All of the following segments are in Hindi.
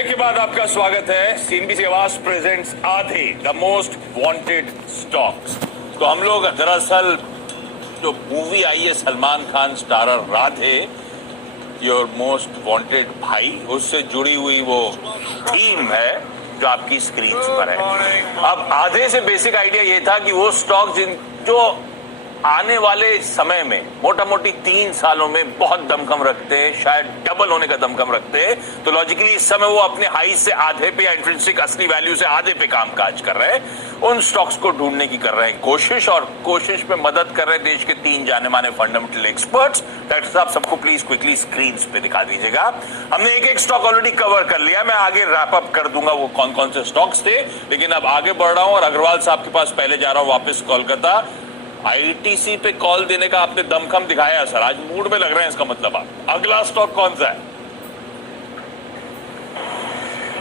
ब्रेक के बाद आपका स्वागत है। सीएनबीसी आवाज प्रेजेंट्स आधे द मोस्ट वांटेड स्टॉक्स। तो हम लोग दरअसल जो मूवी आई है Salman Khan starrer Radhe your most wanted भाई, उससे जुड़ी हुई वो थीम है जो आपकी स्क्रीन पर है। अब आधे से बेसिक आइडिया ये था कि वो स्टॉक जो आने वाले समय में मोटा मोटी 3 सालों में बहुत दमखम रखते हैं, शायद डबल होने का दमखम रखते हैं, तो लॉजिकली इस समय वो अपने हाई से आधे पे या इंट्रिंसिक असली वैल्यू से आधे पे कामकाज कर रहे हैं। उन स्टॉक्स को ढूंढने की कर रहे हैं कोशिश, और कोशिश में मदद कर रहे हैं देश के 3 जाने माने फंडामेंटल एक्सपर्ट्स। डॉक्टर साहब सबको प्लीज क्विकली स्क्रीन पे दिखा दीजिएगा। हमने एक स्टॉक ऑलरेडी कवर कर लिया, मैं आगे रैप अप कर दूंगा वो कौन कौन से स्टॉक्स थे, लेकिन अब आगे बढ़ रहा हूं और अग्रवाल साहब के पास पहले जा रहा हूं वापस कोलकाता। आईटीसी पे कॉल देने का आपने दमखम दिखाया सर, आज मूड में लग रहे हैं, इसका मतलब आप अगला स्टॉक कौन सा है?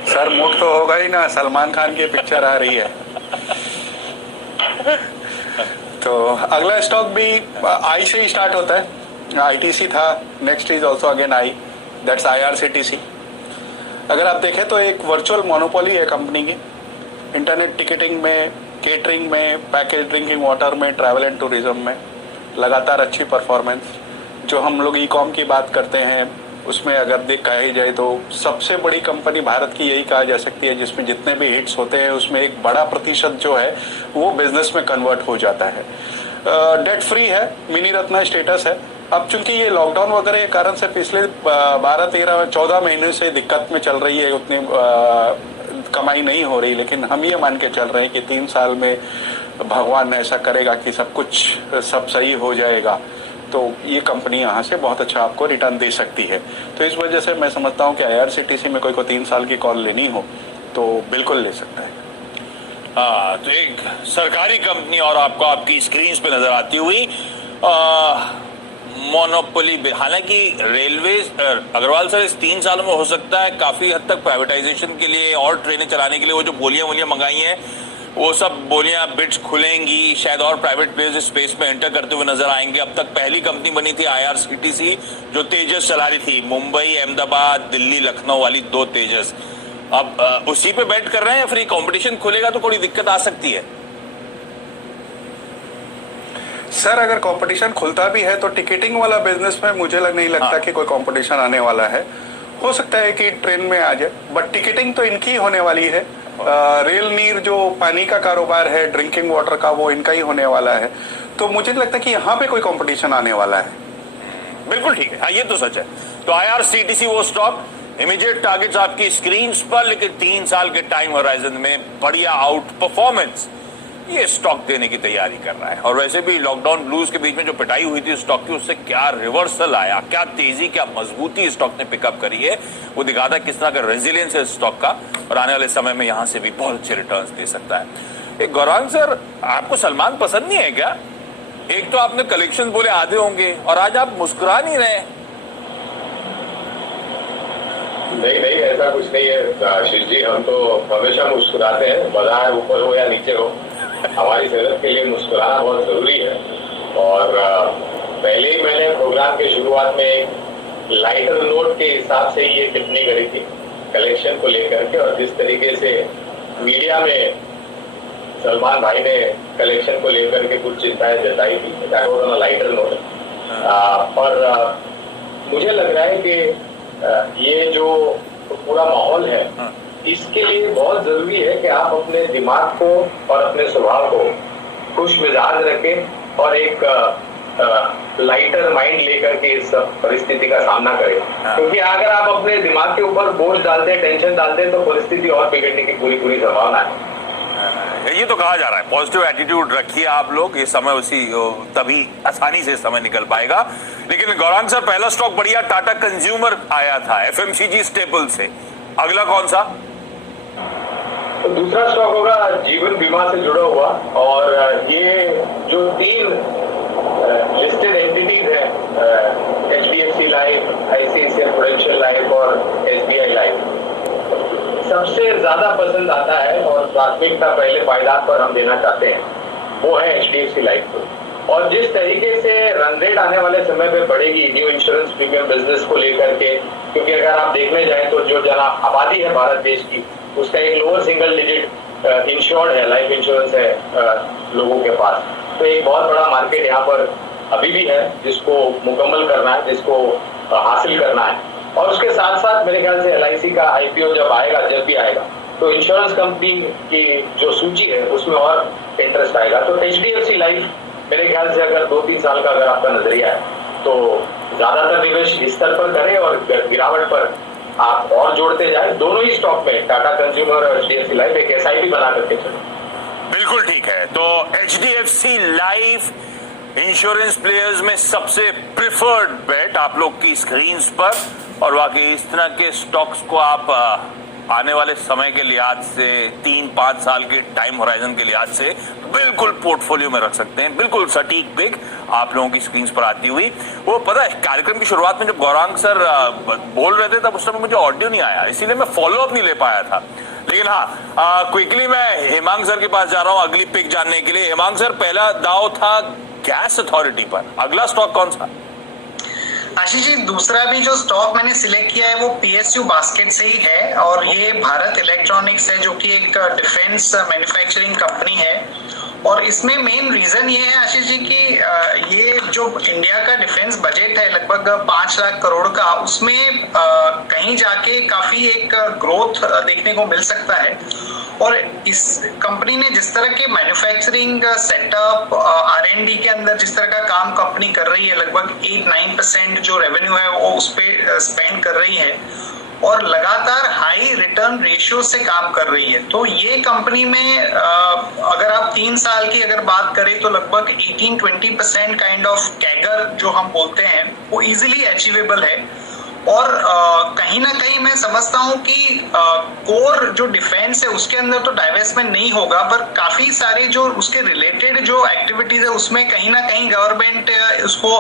सर मूड तो होगा ही ना, सलमान खान की पिक्चर आ रही है। तो अगला स्टॉक भी आई से ही स्टार्ट होता है। आईटीसी था, next is also again I, that's IRCTC. अगर आप देखें तो एक वर्चुअल मोनोपोली है कंपनी की, इंटरनेट टिकटिंग में, केटरिंग में, पैकेज ड्रिंकिंग वाटर में, ट्रैवल एंड टूरिज्म में लगातार अच्छी परफॉर्मेंस। जो हम लोग ई कॉम की बात करते हैं उसमें अगर कही जाए तो सबसे बड़ी कंपनी भारत की यही कहा जा सकती है, जिसमें जितने भी हिट्स होते हैं उसमें एक बड़ा प्रतिशत जो है वो बिजनेस में कन्वर्ट हो जाता है। डेट फ्री है, मिनी रत्ना स्टेटस है। अब चूंकि ये लॉकडाउन वगैरह के कारण से पिछले 12-13-14 महीने से दिक्कत में चल रही है, उतनी कमाई नहीं हो रही, लेकिन हम ये मान के चल रहे हैं कि 3 साल में भगवान ऐसा करेगा कि सब सही हो जाएगा, तो ये कंपनी यहाँ से बहुत अच्छा आपको रिटर्न दे सकती है। तो इस वजह से मैं समझता हूँ कि आईआरसीटीसी में कोई को 3 साल की कॉल लेनी हो तो बिल्कुल ले सकता है। हाँ, तो एक सरकारी कंपनी और आपको आपकी स्क्रीन पे नजर आती हुई मोनोपोली। हालांकि रेलवेज अग्रवाल सर इस 3 सालों में हो सकता है काफी हद तक प्राइवेटाइजेशन के लिए और ट्रेनें चलाने के लिए वो जो बोलियां मंगाई हैं वो सब बोलियां बिट्स खुलेंगी, शायद और प्राइवेट प्लेयर्स स्पेस में एंटर करते हुए नजर आएंगे। अब तक पहली कंपनी बनी थी आईआरसीटीसी जो तेजस चला रही थी, मुंबई, अहमदाबाद, दिल्ली, लखनऊ वाली 2 तेजस। अब उसी पे बैट कर रहे हैं या फिर कंपटीशन खुलेगा तो थोड़ी दिक्कत आ सकती है? सर अगर कंपटीशन खुलता भी है तो टिकटिंग वाला बिजनेस में मुझे नहीं लगता कि कोई कंपटीशन आने वाला है। हो सकता है कि ट्रेन में आ जाए, बट टिकटिंग तो इनकी होने वाली है। रेल नीर जो पानी का कारोबार है, ड्रिंकिंग वाटर का, वो इनका ही होने वाला है। तो मुझे नहीं लगता कि यहाँ पे कोई कंपटीशन आने वाला है। बिल्कुल ठीक है, हाँ ये तो सच है। तो आईआरसीटीसी वो स्टॉक, इमीडिएट टारगेट्स आपकी स्क्रीन पर, लेकिन 3 साल के टाइम होराइजन में बढ़िया आउट परफॉर्मेंस ये स्टॉक देने की तैयारी कर रहा है। और वैसे भी लॉकडाउन ब्लूज के बीच में जो पिटाई हुई थी स्टॉक की, उससे क्या रिवर्सल आया, क्या तेजी, क्या मजबूती स्टॉक ने पिकअप करी है, वो दिखाता है किस तरह का रेजिलियंस है स्टॉक का, और आने वाले समय में यहां से भी बहुत अच्छे रिटर्न्स दे सकता है। एक गौरांग सर, आपको सलमान पसंद नहीं है क्या? एक तो आपने कलेक्शन बोले आधे होंगे और आज आप मुस्कुरा नहीं रहे। नहीं, ऐसा कुछ नहीं है शिव जी, हम तो हमेशा मुस्कुराते हैं, बाजार ऊपर हो या नीचे हो। हमारी सेहत के लिए मुस्कुराना बहुत जरूरी है। और पहले ही मैंने प्रोग्राम के शुरुआत में एक लाइटर नोट के हिसाब से ये टिप्पणी करी थी कलेक्शन को लेकर के, और जिस तरीके से मीडिया में सलमान भाई ने कलेक्शन को लेकर के कुछ चिंताएं जताई थी, लाइटर नोट। और मुझे लग रहा है कि ये जो पूरा माहौल है इसके लिए बहुत जरूरी है कि आप अपने दिमाग को और अपने स्वभाव को खुश मिजाज रखें और एक लाइटर माइंड लेकर के इस परिस्थिति का सामना करें। क्योंकि अगर आप अपने दिमाग के ऊपर बोझ डालते हैं, टेंशन डालते हैं, तो परिस्थिति और बिगड़ने की पूरी संभावना है। ये तो कहा जा रहा है पॉजिटिव एटीट्यूड रखिए आप लोग, ये समय उसी तभी आसानी से समय निकल पाएगा। लेकिन गौरांग सर, पहला स्टॉक बढ़िया टाटा कंज्यूमर आया था एफएमसीजी स्टेपल से, अगला कौन सा? तो दूसरा स्टॉक होगा जीवन बीमा से जुड़ा हुआ, और ये जो 3 लिस्टेड एंटिटीज है, HDFC life, ICICI prudential life और एसबीआई लाइफ, सबसे ज्यादा पसंद आता है और प्राथमिकता पहले पायदान पर हम देना चाहते हैं, वो है एचडीएफसी लाइफ को। और जिस तरीके से रन रेट आने वाले समय पे बढ़ेगी न्यू इंश्योरेंस प्रीमियम बिजनेस को लेकर के, क्योंकि अगर आप देखने जाएं तो जो जना आबादी है भारत देश की, उसका एक लोअर सिंगल डिजिट इंश्योर्ड है, लाइफ इंश्योरेंस है लोगों के पास। तो एक बहुत बड़ा मार्केट यहाँ पर अभी भी है जिसको मुकम्मल करना है, जिसको हासिल करना है। और उसके साथ साथ मेरे ख्याल से LIC का IPO जब आएगा, जब भी आएगा, तो इंश्योरेंस कंपनी की जो सूची है उसमें और इंटरेस्ट आएगा। तो HDFC लाइफ मेरे ख्याल से अगर 2-3 साल का अगर आपका नजरिया है तो ज्यादातर निवेश इस स्तर पर करें और गिरावट पर आप और जोड़ते जाए। दोनों ही स्टॉक में टाटा कंज्यूमर और HDFC लाइफ एक SIP बना करके चलो। बिल्कुल ठीक है। तो HDFC लाइफ इंश्योरेंस प्लेयर्स में सबसे प्रिफर्ड बेट आप लोग की स्क्रीन पर, और वाकई इस तरह के स्टॉक्स को आप आने वाले समय के लिहाज से 3-5 साल के टाइम होराइजन के लिहाज से बिल्कुल पोर्टफोलियो में रख सकते हैं। बिल्कुल सटीक पिक आप लोगों की स्क्रीन पर आती हुई। वो पता है कार्यक्रम की शुरुआत में जब गौरांग सर बोल रहे थे तब उस समय मुझे ऑडियो नहीं आया, इसीलिए मैं फॉलो अप नहीं ले पाया था। लेकिन हाँ, क्विकली मैं हेमांग सर के पास जा रहा हूँ अगली पिक जानने के लिए। हेमांग सर, पहला दाव था गैस अथॉरिटी पर, अगला स्टॉक कौन सा? आशीष जी, दूसरा भी जो स्टॉक मैंने सिलेक्ट किया है वो PSU बास्केट से ही है, और ये भारत इलेक्ट्रॉनिक्स है जो कि एक डिफेंस मैन्युफैक्चरिंग कंपनी है। और इसमें मेन रीजन ये है आशीष जी कि ये जो इंडिया का डिफेंस बजट है लगभग 5 लाख करोड़ का, उसमें कहीं जाके काफी एक ग्रोथ देखने को मिल सकता है। और इस कंपनी ने जिस तरह के मैन्युफैक्चरिंग सेटअप, R&D के अंदर जिस तरह का काम कंपनी कर रही है, लगभग 8-9% जो रेवेन्यू है वो उस पर स्पेंड कर रही है और लगातार हाई रिटर्न रेशियो से काम कर रही है। तो ये कंपनी में अगर आप 3 साल की अगर बात करें तो लगभग 18-20% काइंड ऑफ कैगर जो हम बोलते हैं वो इजीली अचीवेबल है। और कहीं ना कहीं मैं समझता हूं कि कोर जो डिफेंस है उसके अंदर तो डाइवेस्टमेंट नहीं होगा, पर काफी सारे जो उसके रिलेटेड जो एक्टिविटीज है उसमें कहीं ना कहीं गवर्नमेंट उसको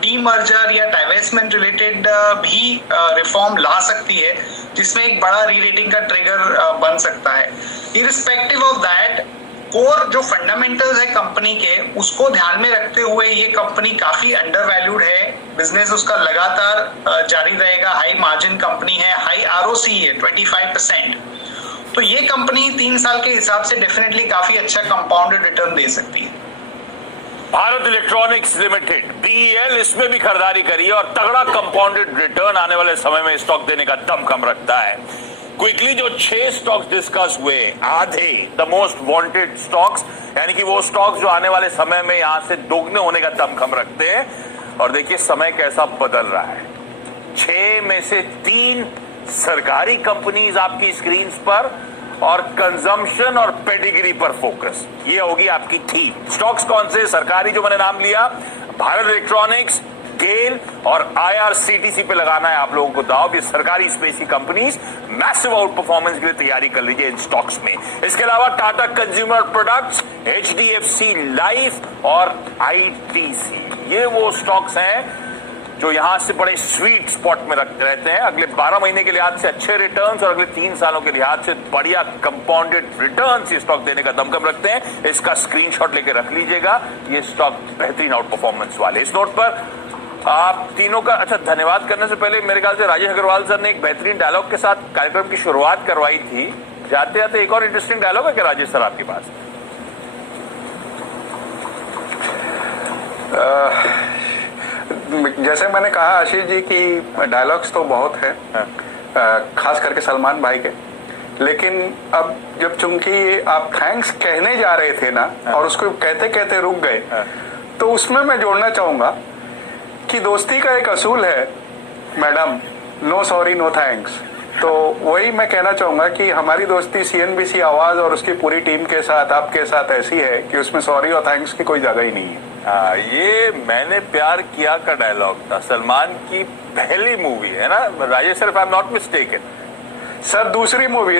डीमर्जर या डाइवेस्टमेंट रिलेटेड भी रिफॉर्म ला सकती है, जिसमें एक बड़ा री रेटिंग का ट्रिगर बन सकता है। इररिस्पेक्टिव ऑफ दैट, कोर जो फंडामेंटल्स है कंपनी के उसको ध्यान में रखते हुए ये कंपनी काफी अंडर वैल्यूड है। बिजनेस उसका लगातार जारी रहेगा, हाई मार्जिन कंपनी है, हाई ROC है 25%। तो ये कंपनी 3 साल के हिसाब से डेफिनेटली काफी अच्छा कंपाउंडेड रिटर्न दे सकती है। भारत इलेक्ट्रॉनिक्स लिमिटेड BEL, इसमें भी खरीदारी करी है और तगड़ा कंपाउंडेड रिटर्न आने वाले समय में स्टॉक देने का दम कम रखता है। क्विकली जो 6 स्टॉक्स डिस्कस हुए, आधे द मोस्ट वांटेड स्टॉक्स, यानी कि वो स्टॉक्स जो आने वाले समय में यहां से दोगुने होने का दम कम रखते हैं। और देखिए समय कैसा बदल रहा है। 6 में से 3 सरकारी कंपनीज आपकी स्क्रीन पर और कंजम्पशन और पेडिग्री पर फोकस, ये होगी आपकी थीम। स्टॉक्स कौन से? सरकारी जो मैंने नाम लिया, भारत इलेक्ट्रॉनिक्स, गेल और IRCTC पे लगाना है आप लोगों को दाव। ये सरकारी स्पेस की कंपनीज मैसिव आउट परफॉर्मेंस के लिए तैयारी कर लीजिए इन स्टॉक्स में। इसके अलावा Tata consumer products, HDFC life और ITC, ये वो स्टॉक्स हैं जो यहां से बड़े स्वीट स्पॉट में रहते हैं। अगले 12 महीने के लिहाज से अच्छे रिटर्न्स और अगले 3 सालों के लिहाज से बढ़िया कंपाउंडेड रिटर्न्स ये स्टॉक देने का दमकम रखते हैं। इसका स्क्रीनशॉट लेके रख लीजिएगा, ये स्टॉक बेहतरीन आउट परफॉर्मेंस वाले। इस नोट पर आप तीनों का अच्छा धन्यवाद करने से पहले मेरे ख्याल से राजेश अग्रवाल सर ने एक बेहतरीन डायलॉग के साथ कार्यक्रम की शुरुआत करवाई थी। जाते जाते एक और इंटरेस्टिंग डायलॉग है क्या राजेश सर आपके पास? जैसे मैंने कहा आशीष जी की डायलॉग्स तो बहुत है, खास करके सलमान भाई के, लेकिन अब जब चूंकि आप थैंक्स कहने जा रहे थे ना और उसको कहते कहते रुक गए, तो उसमें मैं जोड़ना चाहूंगा कि दोस्ती का एक असूल है madam, no sorry no thanks. तो वही मैं कहना चाहूंगा कि हमारी दोस्ती CNBC आवाज और उसकी पूरी टीम के साथ, आपके साथ ऐसी है कि उसमें सॉरी और थैंक्स की कोई जगह ही नहीं है। ये मैंने प्यार किया का डायलॉग था, सलमान की पहली मूवी है ना Rajesh sir, if I am not mistaken. Sir दूसरी मूवी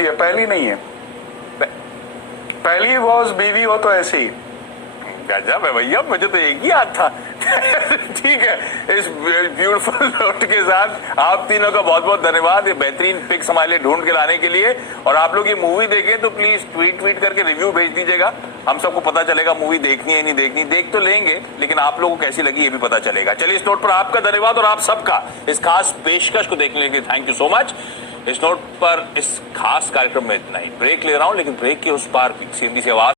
है, पहली नहीं है। पहली वॉज बीवी हो तो ऐसी। गजब है भैया, मुझे तो एक ही याद था। ठीक है, इस ब्यूटीफुल नोट के साथ आप तीनों का बहुत बहुत धन्यवाद ये बेहतरीन पिक्स हमारे लिए ढूंढ के लाने के लिए। और आप लोग ये मूवी देखें तो प्लीज ट्वीट करके रिव्यू भेज दीजिएगा, हम सबको पता चलेगा मूवी देखनी है नहीं देखनी। देख तो लेंगे लेकिन आप लोगों को कैसी लगी ये भी पता चलेगा। चलिए, इस नोट पर आपका धन्यवाद और आप सबका इस खास पेशकश को देखने के लिए थैंक यू सो मच। इस नोट पर इस खास कार्यक्रम में इतना ही। ब्रेक ले रहा हूं, लेकिन ब्रेक के उस पार CNBC आवाज